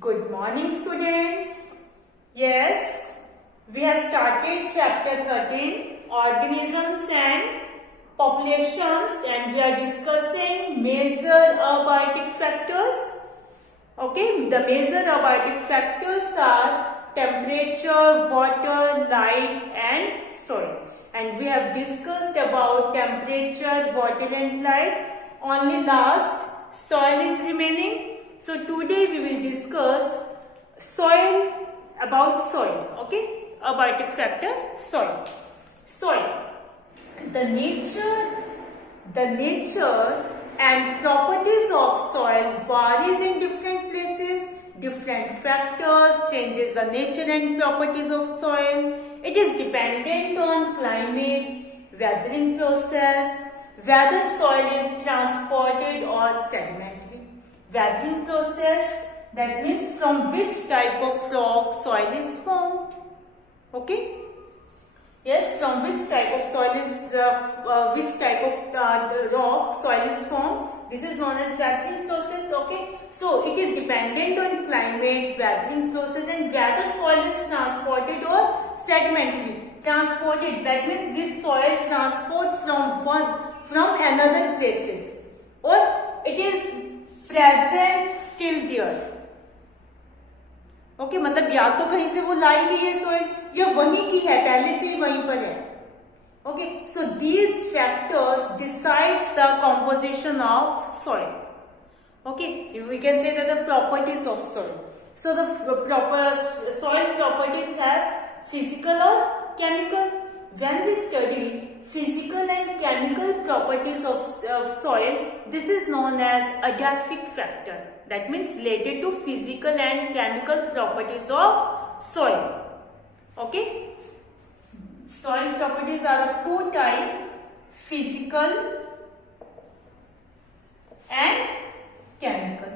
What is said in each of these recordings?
Good morning, students. Yes, we have started chapter 13, organisms and populations, and we are discussing major abiotic factors. Okay, the major abiotic factors are temperature, water, light and soil. And we have discussed about temperature, water and light. Only last soil is remaining. So today we will discuss about soil. Okay, abiotic factor soil. The nature and properties of soil varies in different places. Different factors changes the nature and properties of soil. It is dependent on climate, weathering process, whether soil is transported or sedimentary. Weathering process, that means from which type of rock soil is formed. Okay. Yes, from which type of soil is rock soil is formed. This is known as weathering process. Okay, so it is dependent on climate, weathering process, and whether soil is transported or sedimentary. Transported, that means this soil transport from another places, or it is present still there. Okay मतलब या तो कहीं से वो लाई ली है soil या वहीं की है, पहले से ही वहीं पर है. Okay, so these factors decides the composition of soil. Okay, we can say that the properties of soil. So the soil properties have physical or chemical. When we study physical and chemical properties of soil, this is known as adaptive factor. That means related to physical and chemical properties of soil. Okay, soil properties are of two types: physical and chemical.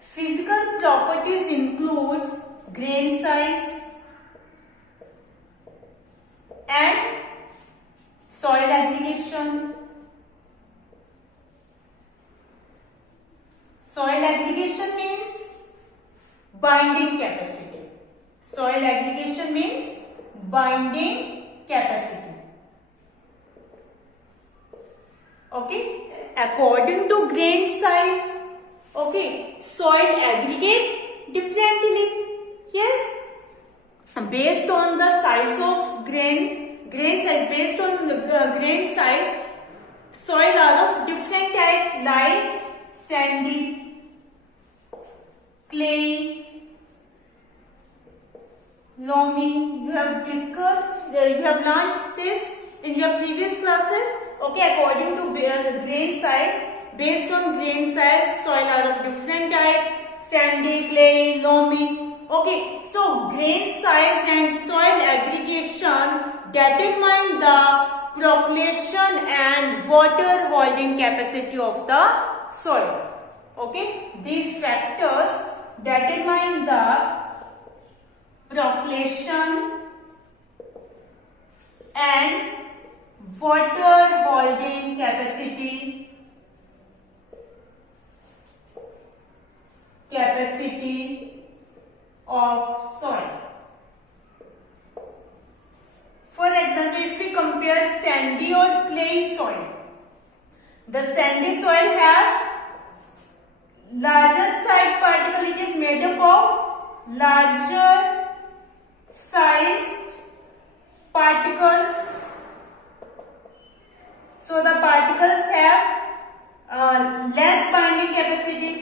Physical properties includes grain size and soil aggregation. Soil aggregation means binding capacity. Soil aggregation means binding capacity. Okay, according to grain size, okay, soil aggregate differently. Yes, based on the size of grain size, based on the grain size, soil are of different type, like sandy, clay, loamy. You have discussed, you have learned this in your previous classes. Okay, according to grain size, based on grain size, soil are of different type, sandy, clay, loamy. Okay, so grain size and soil aggregation determine the percolation and water holding capacity of the soil. Okay, these factors determine the percolation and water holding capacity of soil. For example, if we compare sandy or clay soil, the sandy soil have larger side particle. It is made up of larger sized particles. So the particles have less binding capacity,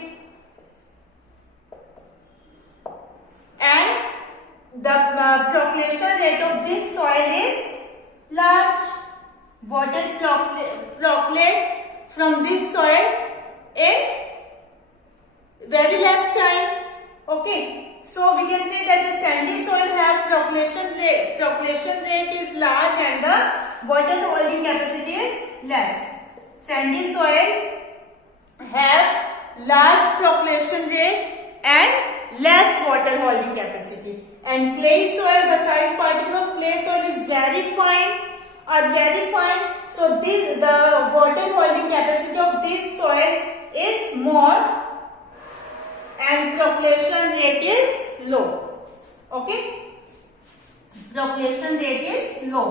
and the percolation rate of this soil is large. Water percolate from this soil in very less time. Okay, so we can say that the sandy soil have percolation rate is large and the water holding capacity is less. Sandy soil have large percolation rate and less water holding capacity. And clay soil, the size particle of clay soil is very fine. So the water holding capacity of this soil is more and percolation rate is low. Okay, percolation rate is low.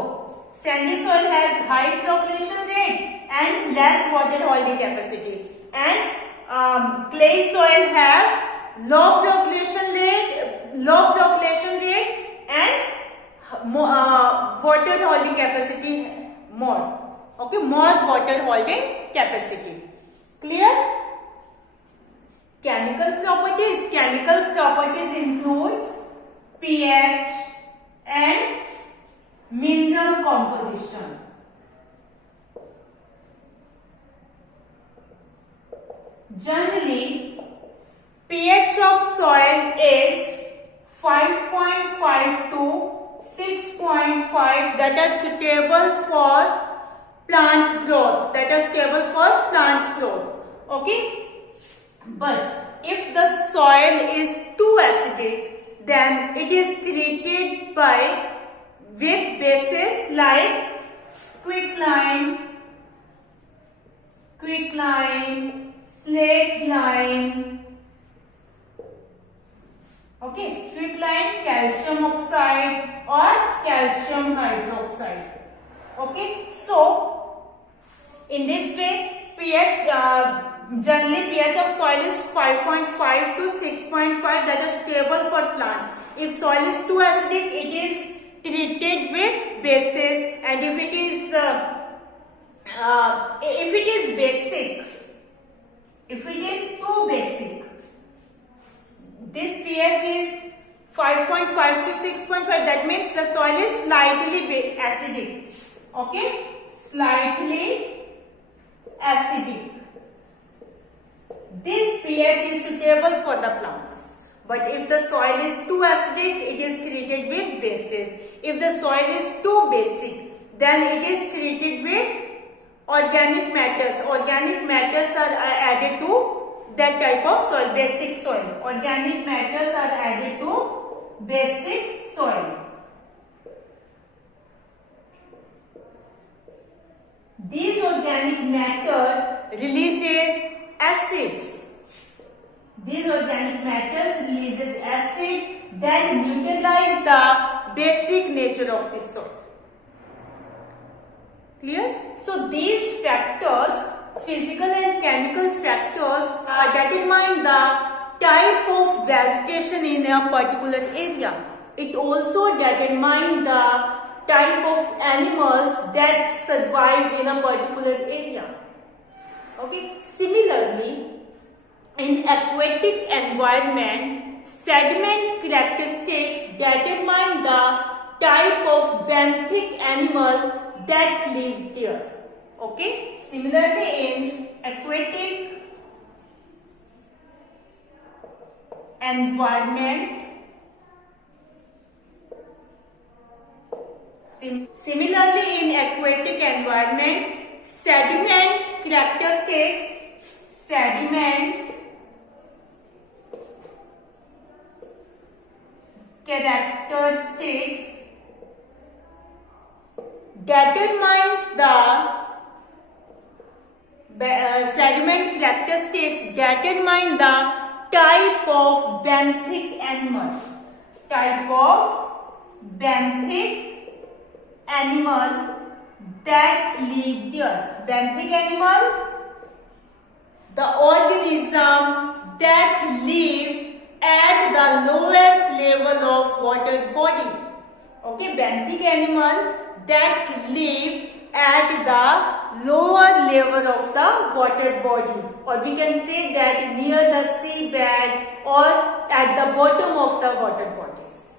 Sandy soil has high percolation rate and less water holding capacity, and clay soil have low percolation rate and water holding capacity more. Okay, more water holding capacity. Clear? Chemical properties. Chemical properties includes pH and mineral composition. Generally, pH of soil is 5.5 to 6.5, that is suitable for plant growth, that is stable for plants growth. Okay, but if the soil is too acidic, then it is treated with bases like quicklime, slaked lime. Okay, quicklime, calcium oxide or calcium hydroxide. Okay, so in this way, pH generally pH of soil is 5.5 to 6.5, that is stable for plants. If soil is too acidic, it is treated with bases, and if it is too basic, this pH is 5.5 to 6.5, that means the soil is slightly acidic. Okay, slightly acidic. This pH is suitable for the plants. But if the soil is too acidic, it is treated with bases. If the soil is too basic, then it is treated with organic matters. Organic matters are added to that type of soil, basic soil. Organic matters are added to basic soil. These organic matter releases acids. These organic matters releases acid that neutralize the basic nature of the soil. Clear? So these factors, physical and chemical factors, determine the type of vegetation in a particular area. It also determines the type of animals that survive in a particular area. Okay. Similarly, in aquatic environment, sediment characteristics determine the type of benthic animal that live there. Okay. Similarly, in aquatic environment, sediment characteristics determine the type of benthic animal. That live there. Benthic animal, the organism that live at the lowest level of water body. Okay, benthic animal that live at the lower level of the water body, or we can say that near the seabed or at the bottom of the water bodies.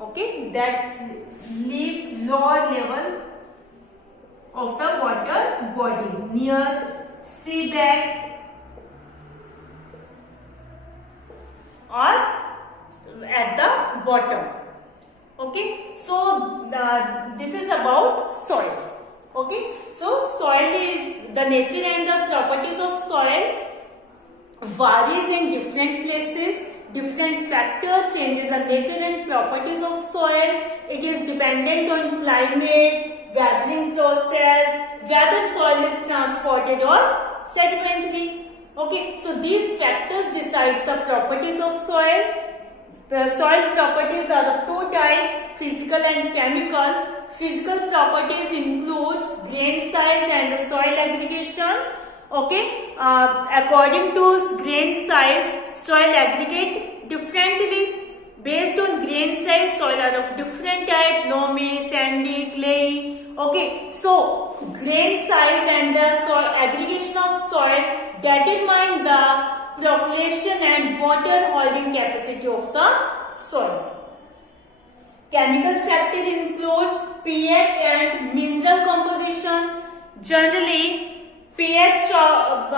Okay, that live lower level of the water body, near seabed or at the bottom. Okay, so this is about soil. Okay, so soil is the nature and the properties of soil varies in different places. Different factor changes the nature and properties of soil. It is dependent on climate, weathering process, whether soil is transported or sedimentary. Okay, so these factors decides the properties of soil. The soil properties are of two types, physical and chemical. Physical properties includes grain size and the soil aggregation. Okay, according to grain size, soil aggregate differently. Based on grain size, soil are of different type, loamy, sandy, clay. Okay, so grain size and the soil aggregation of soil determine the percolation and water holding capacity of the soil. Chemical factors includes pH and mineral composition. Generally, pH of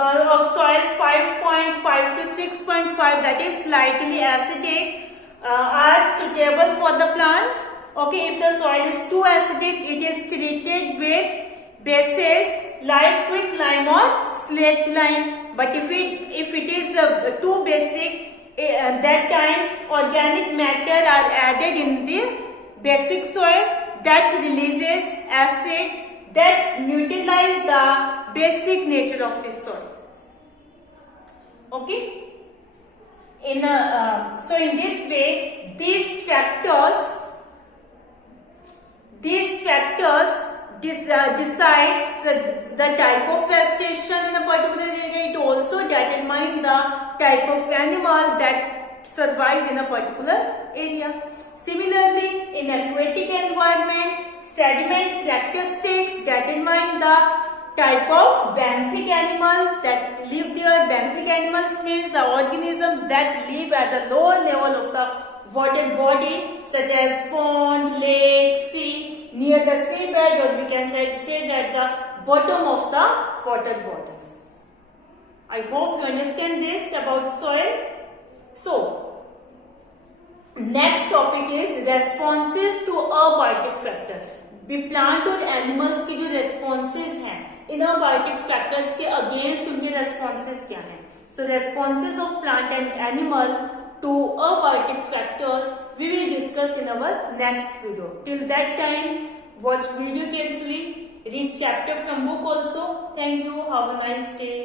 soil 5.5 to 6.5, that is slightly acidic, are suitable for the plants. Okay, if the soil is too acidic, it is treated with bases like quicklime or slaked lime. But if it is too basic, that time organic matter are added in the basic soil that releases acid that neutralize the basic nature of the soil. Okay. So in this way, these factors decides the type of vegetation in a particular area. It also determines the type of animal that survive in a particular area. Similarly, in aquatic environment, sediment characteristics determine the type of benthic animal that live there. Benthic animals means the organisms that live at the lower level of the water body, such as pond, lake, sea, near the seabed, or we can say that the bottom of the water bodies. I hope you understand this about soil. So, next topic is responses to abiotic factor. Plant और animals की जो responses हैं in abiotic factors के against उनके responses क्या हैं. So responses of plant and animal to abiotic factors we will discuss in our next video. Till that time, watch video carefully, read chapter from book also. Thank you. Have a nice day.